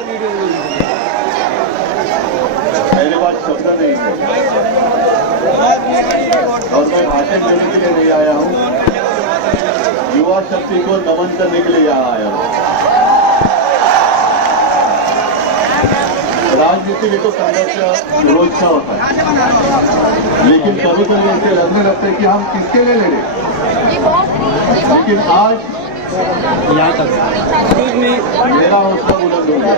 मेरे पास शब्द नहीं है और मैं भाषण देने के लिए नहीं आया हूँ, युवा शक्ति को नमन करने के लिए यहाँ आया हूँ। राजनीति में तो संघर्ष रोजचा होता है, लेकिन कभी कभी ऐसे लगने लगता है कि हम किसके लिए लड़े। लेकिन आज मेरा हौसला बुलंद हो गया,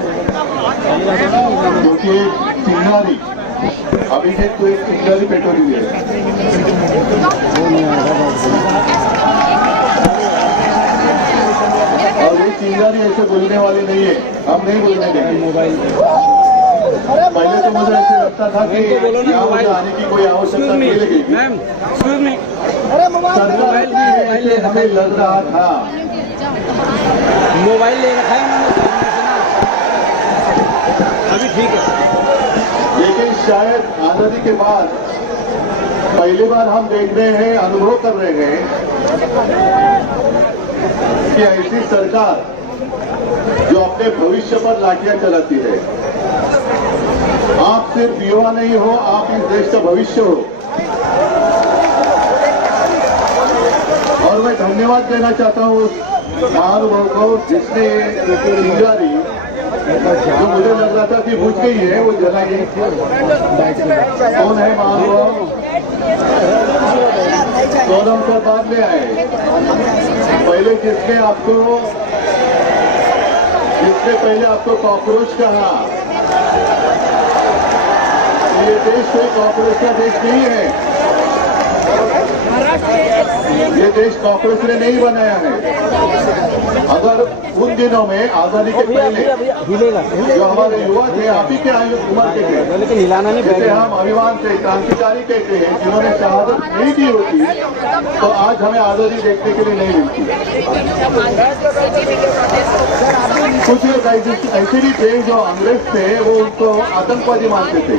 क्योंकि एक चिंगारी अभिषेक को एक चिंगारी पेट्रोल दिया और ये चिंगारी ऐसे बोलने वाले नहीं है, हम नहीं बोलने देंगे। पहले तो मुझे ऐसे लगता था कि यहाँ मुझे आने की कोई आवश्यकता नहीं लगेगी। सरकार ऐसे हमें लग रहा था। मोबाइल ले रखा है अभी, ठीक है। लेकिन शायद आजादी के बाद पहली बार हम देख रहे हैं, अनुभव कर रहे हैं कि ऐसी सरकार जो अपने भविष्य पर लाठियां चलाती है। आप सिर्फ युवा नहीं हो, आप इस देश का भविष्य हो। और मैं धन्यवाद देना चाहता हूँ उस महानुभव को जिसने चिंगारी जो मुझे लग रहा था कि बुझ गई है, वो जलाई। कौन है महानुभव? सोनम को बाद में आए। पहले जिसने पहले आपको कॉकरोच कहा। ये देश कोई कॉकरोच का देश नहीं है, ये देश कॉकरोच ने नहीं बनाया है। अगर उन दिनों में आजादी के पहले जो हमारे युवा थे, आप ही के उम्र के थे, जैसे हम अभिमान से क्रांतिकारी कहते हैं, जिन्होंने शहादत नहीं दी होती तो आज हमें आजादी देखने के लिए नहीं मिलती। कुछ लोग ऐसे भी थे जो अंग्रेज थे, वो उनको आतंकवादी मानते थे।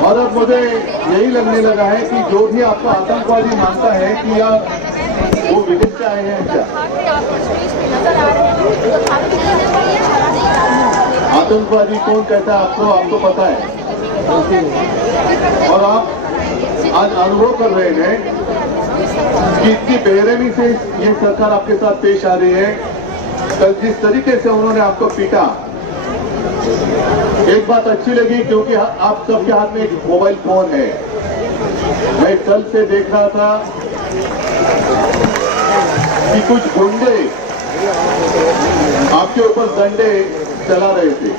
और अब मुझे यही लगने लगा है कि जो भी आपको आतंकवादी मानता है कि या वो विदेश से आए हैं क्या? आतंकवादी कौन कहता है आपको पता है। और आप आज अनुभव कर रहे हैं कि इतनी बेरहमी से ये सरकार आपके साथ पेश आ रही है। कल जिस तरीके से उन्होंने आपको पीटा, एक बात अच्छी लगी क्योंकि आप सबके हाथ में एक मोबाइल फोन है। मैं कल से देख रहा था कि कुछ गुंडे आपके ऊपर डंडे चला रहे थे।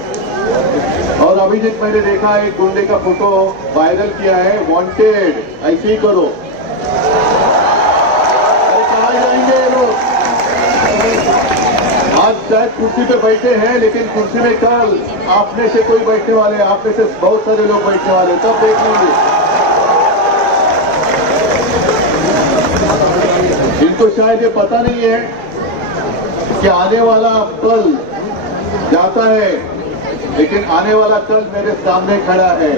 और अभिजीत, मैंने देखा एक गुंडे का फोटो वायरल किया है, वांटेड, ऐसे ही करो। कहाँ जाएंगे ये लोग? आज शायद कुर्सी पे बैठे हैं, लेकिन कुर्सी में कल आपने से कोई बैठने वाले, आपने से बहुत सारे लोग बैठने वाले, तब देख लेंगे। इनको शायद ये पता नहीं है कि आने वाला कल जाता है, लेकिन आने वाला कल मेरे सामने खड़ा है।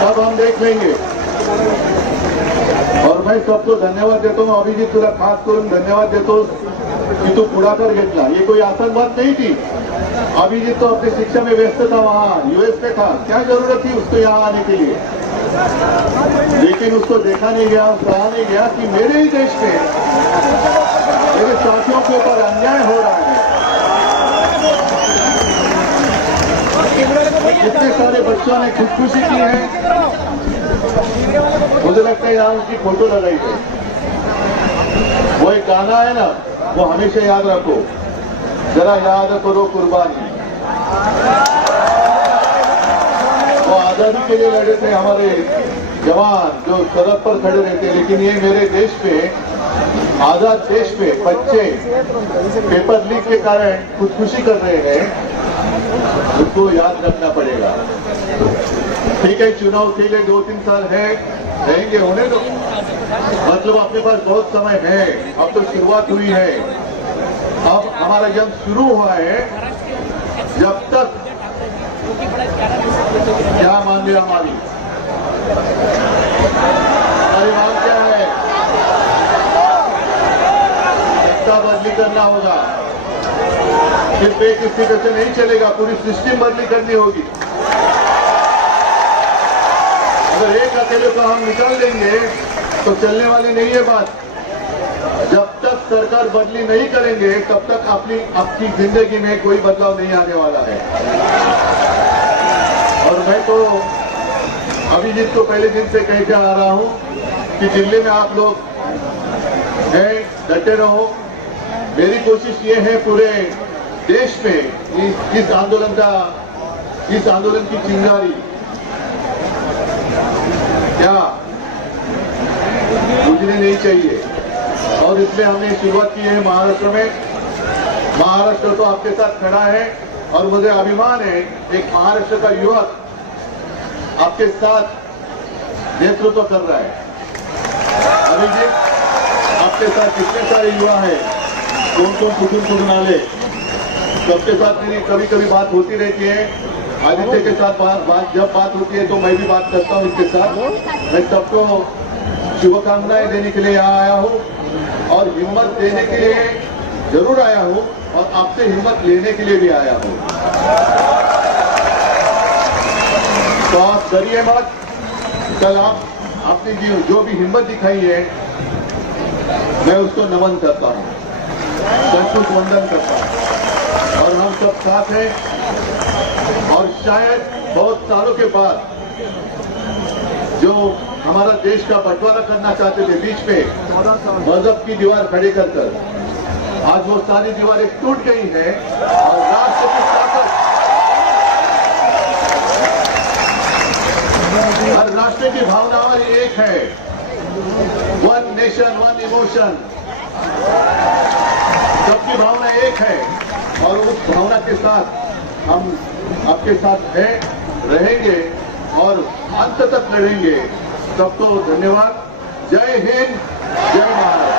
तब हम देख लेंगे। और मैं सबको धन्यवाद देता हूँ। अभिजीत, तुला खास करून धन्यवाद देतो कि तू पुढाकार घेतला। ये कोई आसान बात नहीं थी। अभिजीत तो अपनी शिक्षा में व्यस्त था, वहाँ यूएस में था, क्या जरूरत थी उसको यहाँ आने के लिए। लेकिन उसको देखा नहीं गया, कहा नहीं गया कि मेरे ही देश में मेरे साथियों के ऊपर अन्याय हो रहा है। कितने सारे बच्चों ने खुदकुशी की है। मुझे लगता है यहाँ उसकी फोटो लगाई गई। वो एक गाना है ना, वो हमेशा याद रखो, जरा याद करो कुर्बानी। वो आजादी के लिए लड़े थे हमारे जवान, जो सरहद पर खड़े रहते। लेकिन ये मेरे देश पे, आजाद देश पे बच्चे पेपर लीक के कारण खुदकुशी कर रहे हैं, उसको याद रखना पड़ेगा। ठीक है, चुनाव के लिए 2-3 साल रहेंगे, होने दो। मतलब अपने पास बहुत समय है, अब तो शुरुआत हुई है। अब हमारा जंग शुरू हुआ है। जब तक क्या मांगे हमारी मांग क्या है? सत्ता बदली करना होगा। सिर्फ एक स्पीकर से नहीं चलेगा, पूरी सिस्टम बदली करनी होगी। अगर एक अकेले को हम निकाल देंगे तो चलने वाली नहीं है बात। जब तक सरकार बदली नहीं करेंगे तब तक आपकी जिंदगी में कोई बदलाव नहीं आने वाला है। और मैं तो अभिजीत को पहले दिन से कहते आ रहा हूं कि दिल्ली में आप लोग हैं, डटे रहो। मेरी कोशिश ये है पूरे देश में इस आंदोलन की चिंगारी क्या बुझनी नहीं चाहिए। और इसलिए हमने शुरुआत की है महाराष्ट्र में। महाराष्ट्र तो आपके साथ खड़ा है और मुझे अभिमान है एक महाराष्ट्र का युवक आपके साथ नेतृत्व कर रहा है। अभिजीत, आपके साथ कितने सारे युवा हैं, कौन कुटुंब आले, सबके साथ मेरी कभी कभी बात होती रहती है। आदित्य के साथ जब बात होती है तो मैं भी बात करता हूं इनके साथ। मैं सबको शुभकामनाएं देने के लिए यहाँ आया हूं और हिम्मत देने के लिए जरूर आया हूं और आपसे हिम्मत लेने के लिए भी आया हूं। तो आप डरिए मत। कल आपने जो भी हिम्मत दिखाई है मैं उसको नमन करता हूं, सचमुच वंदन करता हूं। और हम सब साथ हैं और शायद बहुत सालों के बाद जो हमारा देश का बंटवारा करना चाहते थे बीच में मजहब की दीवार खड़ी कर आज वो सारी दीवारें टूट गई हैं और राष्ट्र की ताकत, हर राष्ट्र की भावना हमारी एक है। वन नेशन वन इमोशन, सबकी भावना एक है और उस भावना के साथ हम आपके साथ हैं, रहेंगे और अंत तक लड़ेंगे। सबको धन्यवाद। जय हिंद, जय भारत।